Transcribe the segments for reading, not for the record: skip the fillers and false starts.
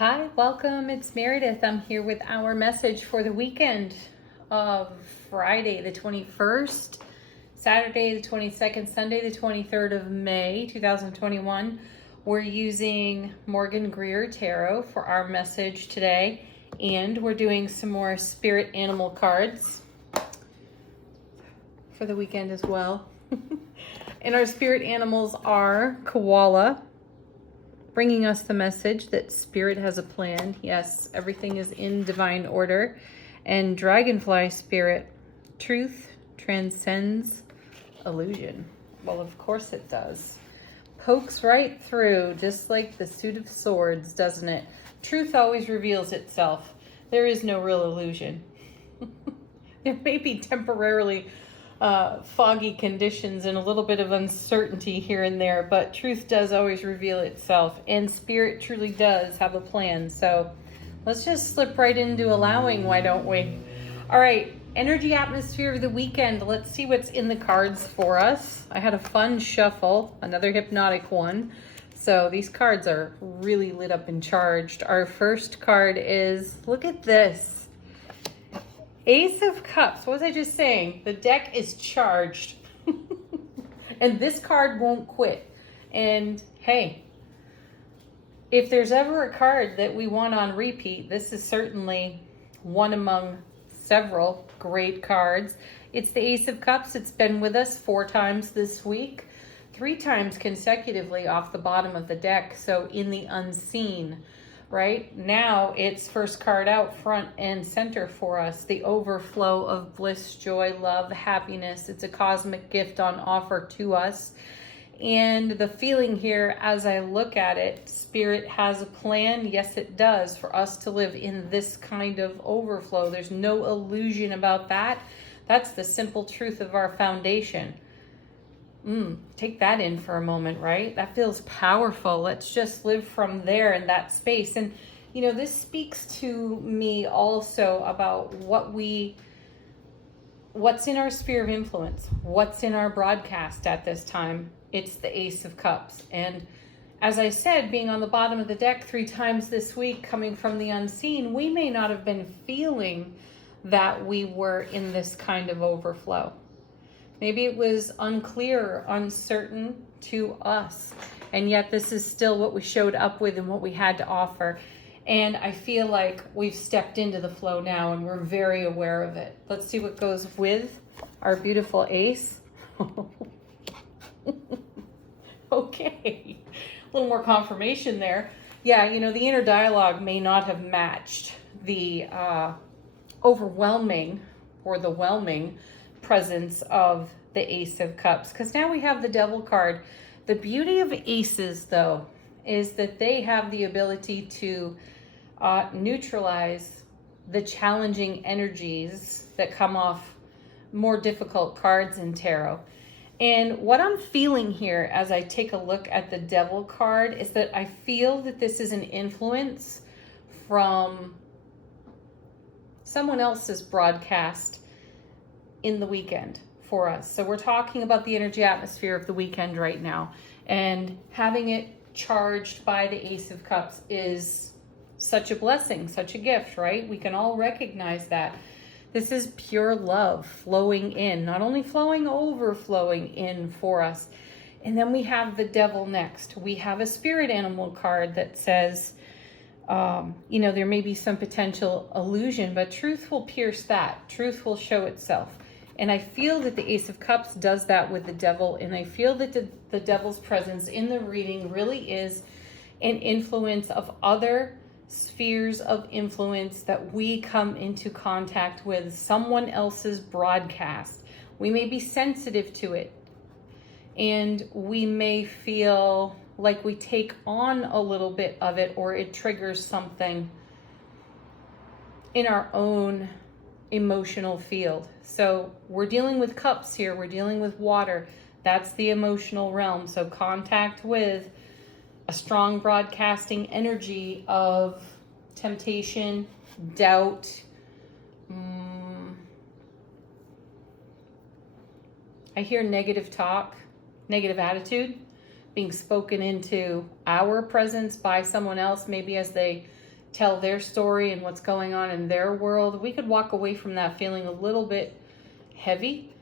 Hi, welcome. It's Meredith. I'm here with our message for the weekend of Friday the 21st, Saturday the 22nd, Sunday the 23rd of May 2021. We're using Morgan Greer Tarot for our message today, and we're doing some more spirit animal cards for the weekend as well. And our spirit animals are koala, bringing us the message that spirit has a plan. Yes, everything is in divine order. And dragonfly spirit, truth transcends illusion. Well, of course it does. Pokes right through, just like the suit of swords, doesn't it? Truth always reveals itself. There is no real illusion. There may be temporarily foggy conditions and a little bit of uncertainty here and there, but truth does always reveal itself, and spirit truly does have a plan. So let's just slip right into allowing, why don't we? All right, energy atmosphere of the weekend. Let's see what's in the cards for us. I had a fun shuffle, another hypnotic one. So these cards are really lit up and charged. Our first card is, look at this. Ace of Cups. What was I just saying? The deck is charged. And this card won't quit. And hey, if there's ever a card that we want on repeat, this is certainly one among several great cards. It's the Ace of Cups. It's been with us 4 times this week, 3 times consecutively off the bottom of the deck. So in the unseen. Right now, it's first card out, front and center for us. The overflow of bliss, joy, love, happiness. It's a cosmic gift on offer to us. And the feeling here, as I look at it, spirit has a plan. Yes, it does, for us to live in this kind of overflow. There's no illusion about that. That's the simple truth of our foundation. Take that in for a moment, right? That feels powerful. Let's just live from there in that space. And, you know, this speaks to me also about what's in our sphere of influence, what's in our broadcast at this time. It's the Ace of Cups. And as I said, being on the bottom of the deck 3 times this week, coming from the unseen, we may not have been feeling that we were in this kind of overflow. Maybe it was unclear, uncertain to us. And yet this is still what we showed up with and what we had to offer. And I feel like we've stepped into the flow now and we're very aware of it. Let's see what goes with our beautiful ace. Okay, a little more confirmation there. Yeah, you know, the inner dialogue may not have matched the overwhelming or the whelming presence of the Ace of Cups, because now we have the Devil card. The beauty of aces, though, is that they have the ability to neutralize the challenging energies that come off more difficult cards in tarot. And what I'm feeling here as I take a look at the Devil card is that I feel that this is an influence from someone else's broadcast in the weekend for us. So we're talking about the energy atmosphere of the weekend right now, and having it charged by the Ace of Cups is such a blessing, such a gift, right? We can all recognize that. This is pure love flowing in, not only flowing, overflowing in for us. And then we have the Devil next. We have a spirit animal card that says, you know, there may be some potential illusion, but truth will pierce that. Truth will show itself. And I feel that the Ace of Cups does that with the Devil. And I feel that the Devil's presence in the reading really is an influence of other spheres of influence that we come into contact with, someone else's broadcast. We may be sensitive to it. And we may feel like we take on a little bit of it, or it triggers something in our own emotional field. So we're dealing with cups here. We're dealing with water. That's the emotional realm. So contact with a strong broadcasting energy of temptation, doubt, I hear negative talk, negative attitude being spoken into our presence by someone else, maybe as they tell their story and what's going on in their world, we could walk away from that feeling a little bit heavy.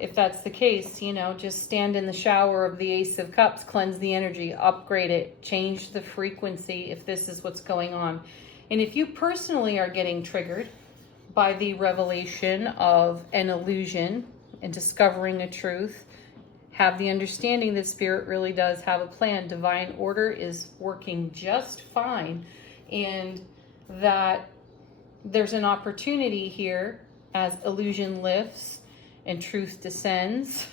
If that's the case, just stand in the shower of the Ace of Cups, cleanse the energy, upgrade it, change the frequency if this is what's going on. And if you personally are getting triggered by the revelation of an illusion and discovering a truth, have the understanding that Spirit really does have a plan. Divine order is working just fine, and that there's an opportunity here as illusion lifts and truth descends.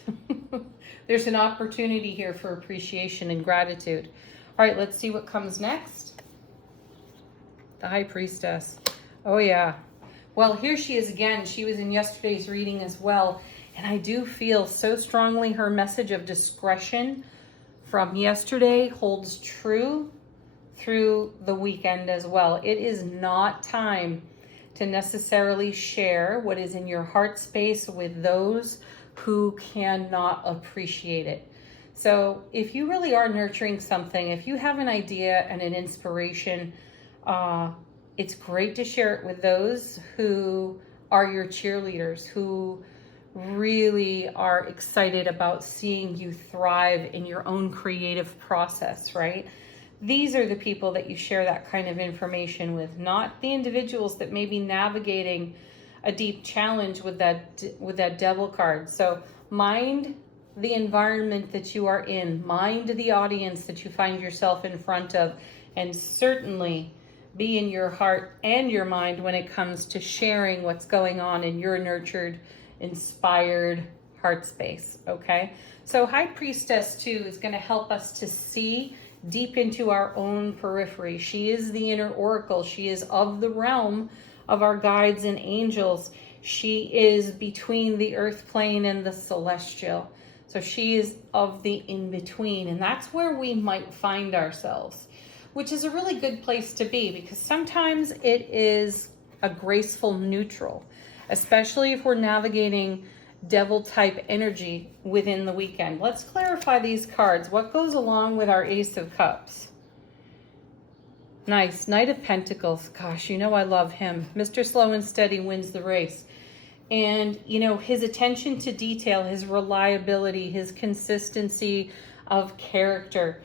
There's an opportunity here for appreciation and gratitude. All right, let's see what comes next. The High Priestess. Oh yeah. Well, here she is again. She was in yesterday's reading as well. And I do feel so strongly her message of discretion from yesterday holds true through the weekend as well. It is not time to necessarily share what is in your heart space with those who cannot appreciate it. So if you really are nurturing something, if you have an idea and an inspiration, it's great to share it with those who are your cheerleaders, who really are excited about seeing you thrive in your own creative process, right? These are the people that you share that kind of information with, not the individuals that may be navigating a deep challenge with that devil card. So mind the environment that you are in, mind the audience that you find yourself in front of, and certainly be in your heart and your mind when it comes to sharing what's going on in your nurtured, inspired heart space, okay? So High Priestess too is going to help us to see deep into our own periphery. She is the inner oracle. She is of the realm of our guides and angels. She is between the earth plane and the celestial. So she is of the in-between, and that's where we might find ourselves, which is a really good place to be, because sometimes it is a graceful neutral, especially if we're navigating devil type energy within the weekend. Let's clarify these cards. What goes along with our Ace of Cups? Nice. Knight of Pentacles. Gosh, I love him. Mr. Slow and Steady wins the race. And, his attention to detail, his reliability, his consistency of character.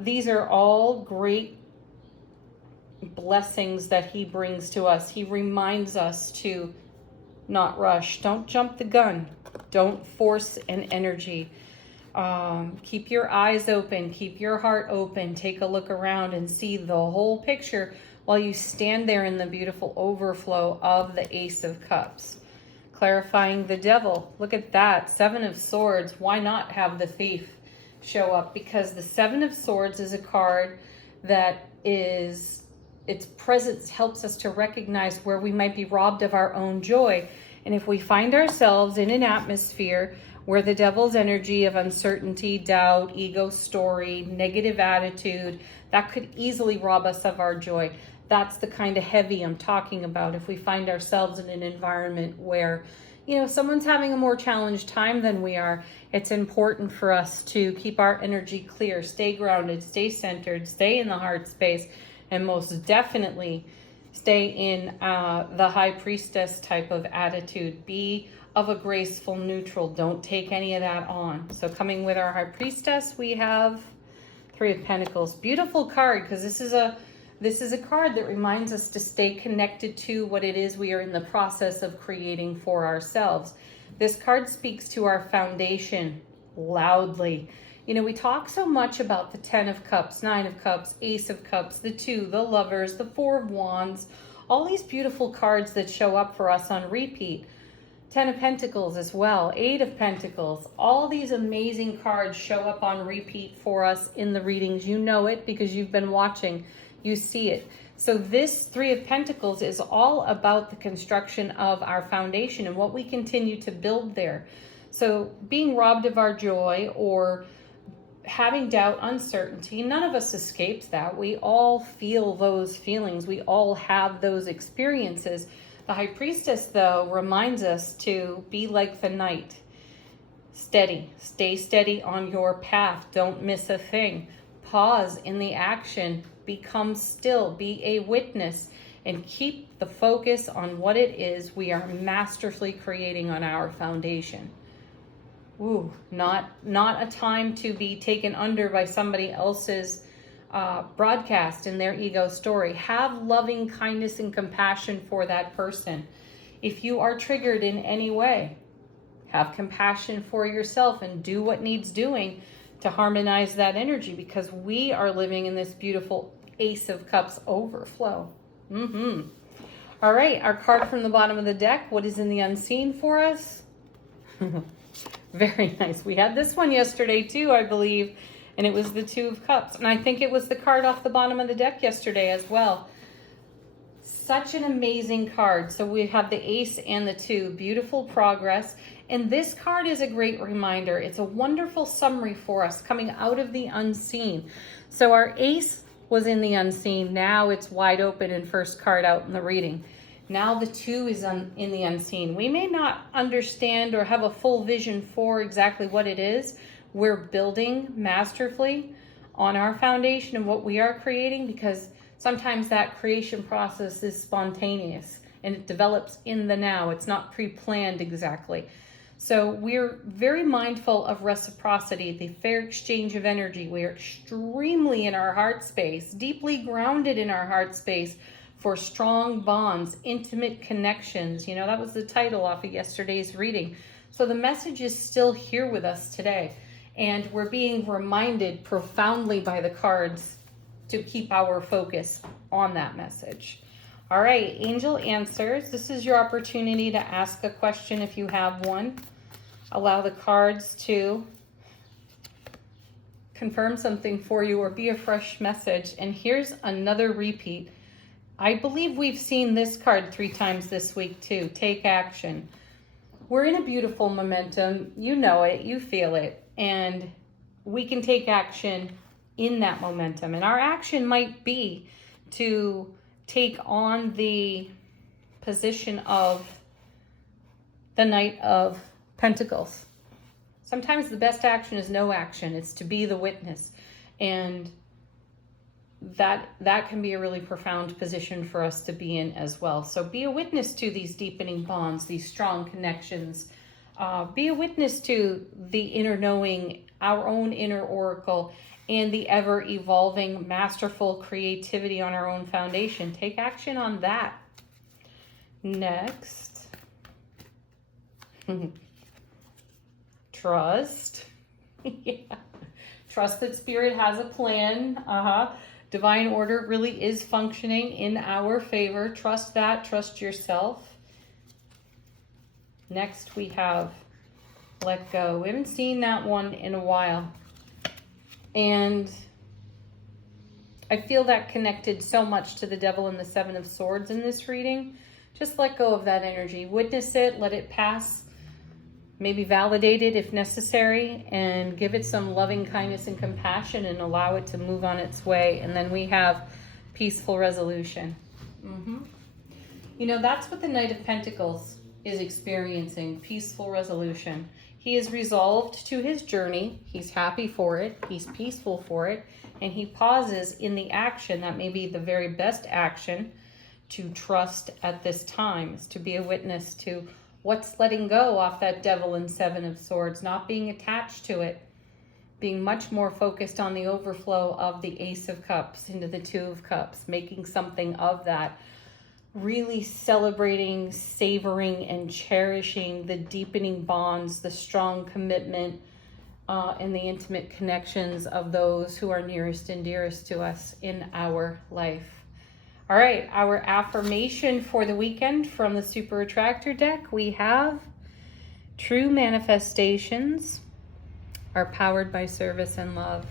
These are all great blessings that he brings to us. He reminds us to not rush. Don't jump the gun. Don't force an energy. Keep your eyes open. Keep your heart open. Take a look around and see the whole picture while you stand there in the beautiful overflow of the Ace of Cups. Clarifying the devil. Look at that. Seven of Swords. Why not have the Thief show up? Because the Seven of Swords is a card that is... its presence helps us to recognize where we might be robbed of our own joy. And if we find ourselves in an atmosphere where the devil's energy of uncertainty, doubt, ego story, negative attitude, that could easily rob us of our joy. That's the kind of heavy I'm talking about. If we find ourselves in an environment where, someone's having a more challenged time than we are, it's important for us to keep our energy clear, stay grounded, stay centered, stay in the heart space, and most definitely stay in the High Priestess type of attitude. Be of a graceful neutral. Don't take any of that on. So coming with our High Priestess, we have Three of Pentacles. Beautiful card, because this is a card that reminds us to stay connected to what it is we are in the process of creating for ourselves. This card speaks to our foundation loudly. We talk so much about the 10 of Cups, 9 of Cups, Ace of Cups, the 2, the Lovers, the 4 of Wands, all these beautiful cards that show up for us on repeat. 10 of Pentacles as well, 8 of Pentacles. All these amazing cards show up on repeat for us in the readings. You know it because you've been watching. You see it. So this 3 of Pentacles is all about the construction of our foundation and what we continue to build there. So being robbed of our joy or having doubt, uncertainty, none of us escapes that. We all feel those feelings. We all have those experiences. The High Priestess, though, reminds us to be like the knight. Steady. Stay steady on your path. Don't miss a thing. Pause in the action. Become still. Be a witness. And keep the focus on what it is we are masterfully creating on our foundation. Ooh, not a time to be taken under by somebody else's broadcast in their ego story. Have loving kindness and compassion for that person. If you are triggered in any way, have compassion for yourself and do what needs doing to harmonize that energy, because we are living in this beautiful Ace of Cups overflow. All right, our card from the bottom of the deck. What is in the unseen for us? Very nice. We had this one yesterday too, I believe, and it was the Two of Cups. And I think it was the card off the bottom of the deck yesterday as well. Such an amazing card. So we have the Ace and the Two. Beautiful progress. And this card is a great reminder. It's a wonderful summary for us coming out of the unseen. So our Ace was in the unseen. Now it's wide open and first card out in the reading. Now the Two is in the unseen. We may not understand or have a full vision for exactly what it is. We're building masterfully on our foundation and what we are creating, because sometimes that creation process is spontaneous and it develops in the now. It's not pre-planned exactly. So we're very mindful of reciprocity, the fair exchange of energy. We are extremely in our heart space, deeply grounded in our heart space for strong bonds, intimate connections. You know, that was the title off of yesterday's reading. So the message is still here with us today. And we're being reminded profoundly by the cards to keep our focus on that message. All right, angel answers. This is your opportunity to ask a question if you have one. Allow the cards to confirm something for you or be a fresh message. And here's another repeat. I believe we've seen this card 3 times this week too. Take action. We're in a beautiful momentum. You know it, you feel it, and we can take action in that momentum. And our action might be to take on the position of the Knight of Pentacles. Sometimes the best action is no action. It's to be the witness. And that can be a really profound position for us to be in as well. So be a witness to these deepening bonds, these strong connections. Be a witness to the inner knowing, our own inner oracle, and the ever-evolving, masterful creativity on our own foundation. Take action on that. Next. Trust. Yeah. Trust that Spirit has a plan. Divine order really is functioning in our favor. Trust that. Trust yourself. Next, we have let go. We haven't seen that one in a while. And I feel that connected so much to the Devil and the Seven of Swords in this reading. Just let go of that energy. Witness it. Let it pass. Maybe validate it if necessary, and give it some loving kindness and compassion and allow it to move on its way. And then we have peaceful resolution. You know, that's what the Knight of Pentacles is experiencing, peaceful resolution. He is resolved to his journey. He's happy for it. He's peaceful for it. And he pauses in the action that may be the very best action to trust at this time, is to be a witness to what's letting go off that Devil and Seven of Swords, not being attached to it, being much more focused on the overflow of the Ace of Cups into the Two of Cups, making something of that, really celebrating, savoring, and cherishing the deepening bonds, the strong commitment, and the intimate connections of those who are nearest and dearest to us in our life. All right, our affirmation for the weekend from the Super Attractor deck, we have true manifestations are powered by service and love.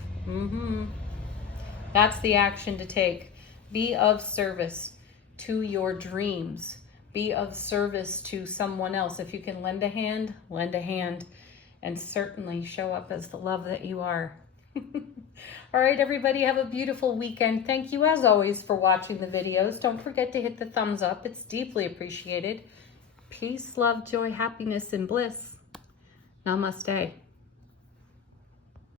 That's the action to take. Be of service to your dreams. Be of service to someone else. If you can lend a hand, and certainly show up as the love that you are. All right, everybody, have a beautiful weekend. Thank you, as always, for watching the videos. Don't forget to hit the thumbs up. It's deeply appreciated. Peace, love, joy, happiness, and bliss. Namaste.